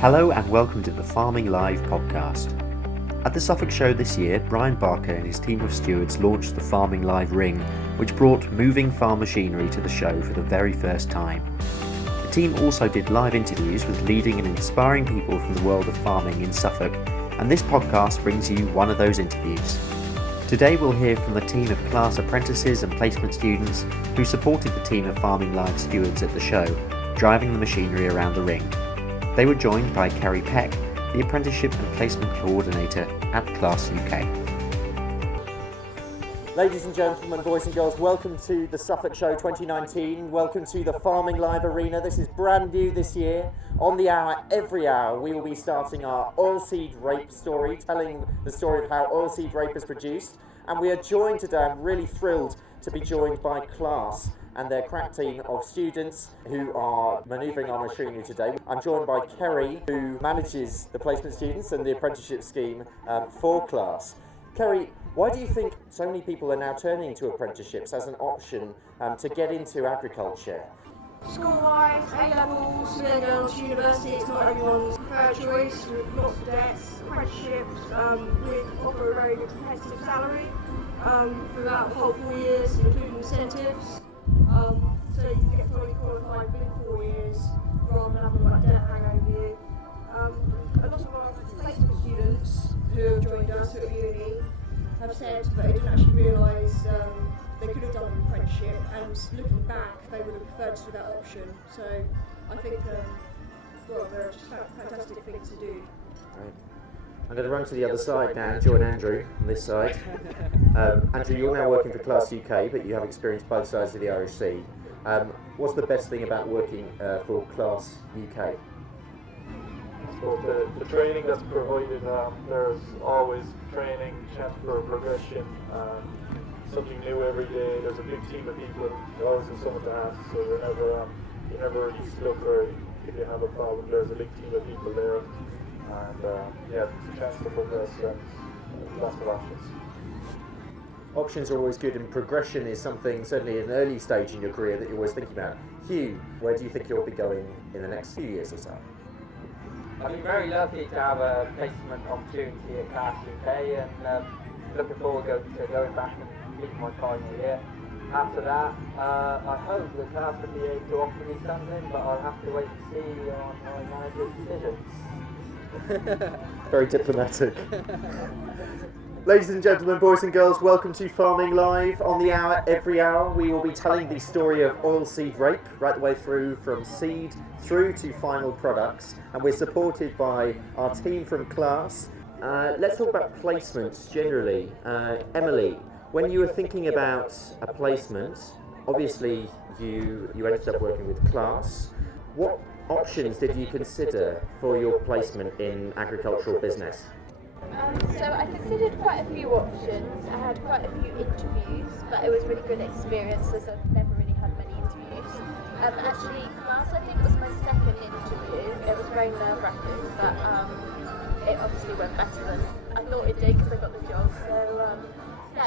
Hello and welcome to the Farming Live podcast. At the Suffolk Show this year, Brian Barker and his team of stewards launched the Farming Live Ring, which brought moving farm machinery to the show for the very first time. The team also did live interviews with leading and inspiring people from the world of farming in Suffolk, and this podcast brings you one of those interviews. Today we'll hear from the team of Claas Apprentices and placement students who supported the team of Farming Live stewards at the show, driving the machinery around the ring. They were joined by Kerry Peck, the Apprenticeship and Placement Coordinator at Claas UK. Ladies and gentlemen, boys and girls, welcome to the Suffolk Show 2019. Welcome to the Farming Live Arena. This is brand new this year. On the hour, every hour, we will be starting our oilseed rape story, telling the story of how oilseed rape is produced. And we are joined today, I'm really thrilled to be joined by Claas and their crack team of students who are manoeuvring our machinery today. I'm joined by Kerry, who manages the placement students and the apprenticeship scheme for Claas. Kerry, why do you think so many people are now turning to apprenticeships as an option to get into agriculture? School-wise, A-levels, then going to university, it's not everyone's preferred choice, with lots of debts. Apprenticeships we offer a very good competitive salary throughout the whole 4 years, including incentives. So you can get fully qualified within 4 years rather than having like debt hang over you. A lot of our placement students who have joined us at uni have said that they didn't actually realise they could have done an apprenticeship, and looking back they would have preferred to do that option. So I think they're just a fantastic thing to do. Right. I'm going to run to the other side now and join Andrew on this side. Andrew, you're now working for Claas UK, but you have experienced both sides of the Irish Sea. What's the best thing about working for Claas UK? So the training that's provided, there's always training, chance for progression, something new every day. There's a big team of people, you always have someone to ask, so you're never really stuck, or if you have a problem, there's a big team of people there. And it's a chance to progress and lots of options. Options are always good, and progression is something, certainly at an early stage in your career, that you're always thinking about. Hugh, where do you think you'll be going in the next few years or so? I've been very lucky to have a placement opportunity at Claas UK, and looking forward to going back and completing my final year. After that, I hope the Claas will be able to offer me something, but I'll have to wait and see on my manager's decision. Very diplomatic. Ladies and gentlemen, boys and girls, welcome to Farming Live. On the hour, every hour, we will be telling the story of oilseed rape right the way through, from seed through to final products, and we're supported by our team from Claas. Let's talk about placements generally. Emily, when you were thinking about a placement, obviously you ended up working with Claas. What options did you consider for your placement in agricultural business? So I considered quite a few options. I had quite a few interviews, but it was a really good experience as I've never really had many interviews. Actually, Claas, I think it was my second interview. It was very nerve-wracking, but it obviously went better than I thought it did because I got the job. So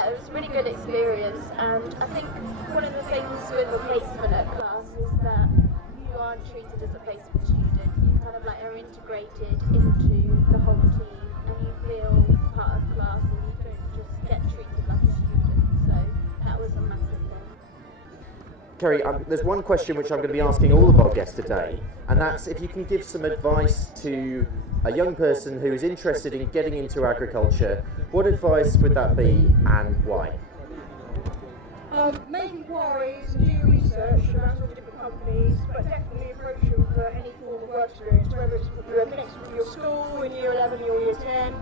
it was a really good experience, and I think one of the things with the placement at Claas is that you aren't treated as a placement student. You kind of are integrated into the whole team, and you feel part of Claas, and you don't just get treated like a student. So that was a massive thing. Kerry, there's one question which I'm going to be asking all of our guests today, and that's if you can give some advice to a young person who is interested in getting into agriculture, what advice would that be and why? Make inquiries and do research around all the different companies, but definitely approach them for any form of work experience, whether it's connected with your school in year 11 or year 10,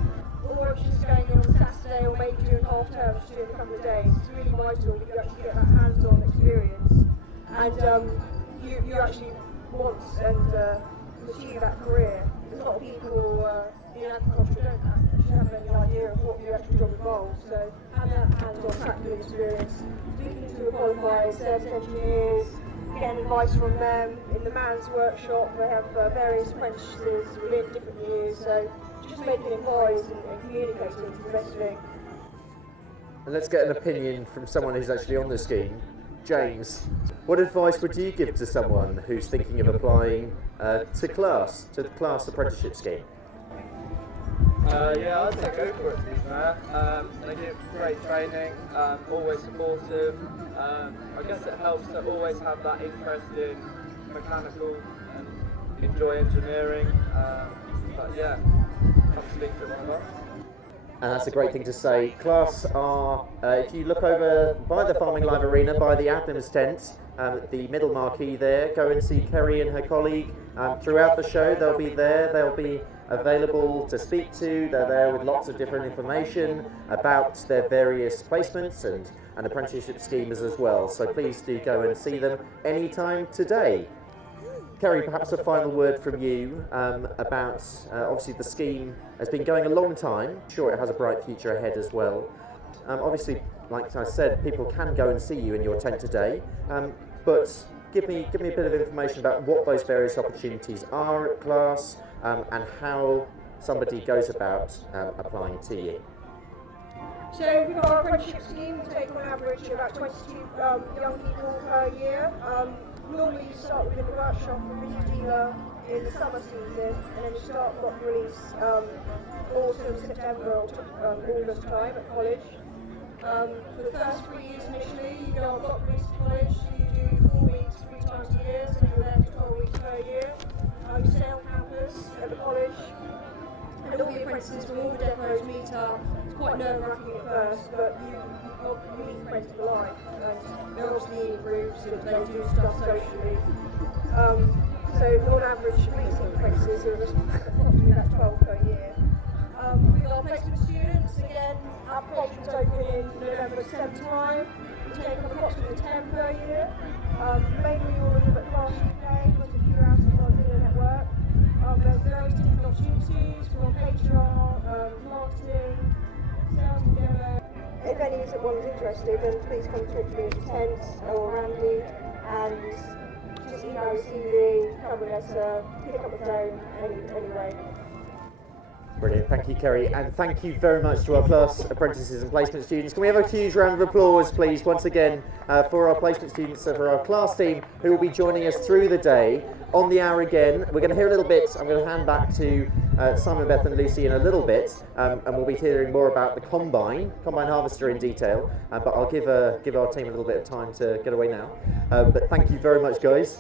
or if it's just going in on a Saturday, or maybe during half term, just doing a couple of days. It's really vital that you actually get that hands-on experience, and you actually want and achieve that career. There's a lot of people in agriculture don't actually have any idea of what your actual job involves, so have that hands-on practical experience, speaking to qualified service engineers, getting advice from them. In the man's workshop they have various apprentices within different years, so just making inquiries and communicating is the best thing. And let's get an opinion from someone who's actually on the scheme. James, what advice would you give to someone who's thinking of applying to the Claas apprenticeship scheme? Yeah, I'd say go for it, to be fair. They give great training, always supportive. I guess it helps to always have that interest in mechanical and enjoy engineering. But yeah, have to speak to one of us. And that's a great thing to say. Claas are, if you look over by the Farming Live Arena, by the Adams tent, the middle marquee there, go and see Kerry and her colleague. Throughout the show, they'll be there. They'll be available to speak to. They're there with lots of different information about their various placements and apprenticeship schemes as well. So please do go and see them anytime today. Kerry, perhaps a final word from you about, obviously the scheme has been going a long time. Sure, it has a bright future ahead as well. Obviously, like I said, people can go and see you in your tent today, but give me a bit of information about what those various opportunities are at Claas and how somebody goes about applying to you. So with our apprenticeship scheme, we take on average about 22 young people per year. Normally you start within the workshop with a dealer in the summer season, and then you start block release autumn, September, August time at college. For the first 3 years initially, you go on block release to college, you do 4 weeks 3 times a year, so you're there for 12 weeks per year. You stay on campus at the college, and all the apprentices from all the depots meet up. It's quite nerve-wracking at first, but you meet friends for life, and they're obviously in groups and they do stuff socially. So on average, meeting apprentices are approximately about 12 per year. With our placement students, again, applications open in November, December time. We take on approximately 10 per year. Mainly all of them at Claas UK, with a few out of our dealer network. There's various different opportunities from HR, marketing, sales and demo. If any of one's interested, then please come talk to me at the tent or Randy, and just email a CV, cover letter, pick up the phone anyway. Brilliant, thank you Kerry, and thank you very much to our Claas apprentices and placement students. Can we have a huge round of applause please once again for our placement students and for our Claas team who will be joining us through the day on the hour again. We're going to hear a little bit, I'm going to hand back to Simon, Beth and Lucy in a little bit, and we'll be hearing more about the combine harvester in detail, but I'll give our team a little bit of time to get away now. But thank you very much guys.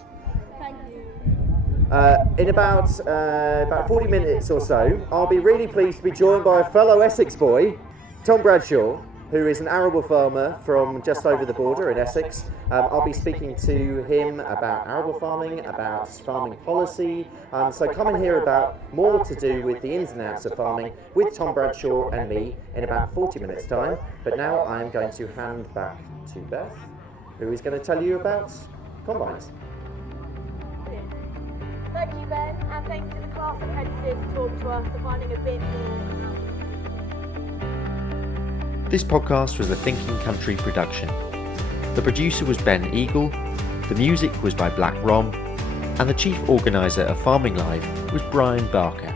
In about 40 minutes or so, I'll be really pleased to be joined by a fellow Essex boy, Tom Bradshaw, who is an arable farmer from just over the border in Essex. I'll be speaking to him about arable farming, about farming policy, so come and hear about more to do with the ins and outs of farming with Tom Bradshaw and me in about 40 minutes time. But now I am going to hand back to Beth, who is going to tell you about combines. Thank you, Ben, and thanks to the Claas Apprentices for talking to us and finding a bit more. This podcast was a Thinking Country production. The producer was Ben Eagle, the music was by Black Rom, and the chief organiser of Farming Live was Brian Barker.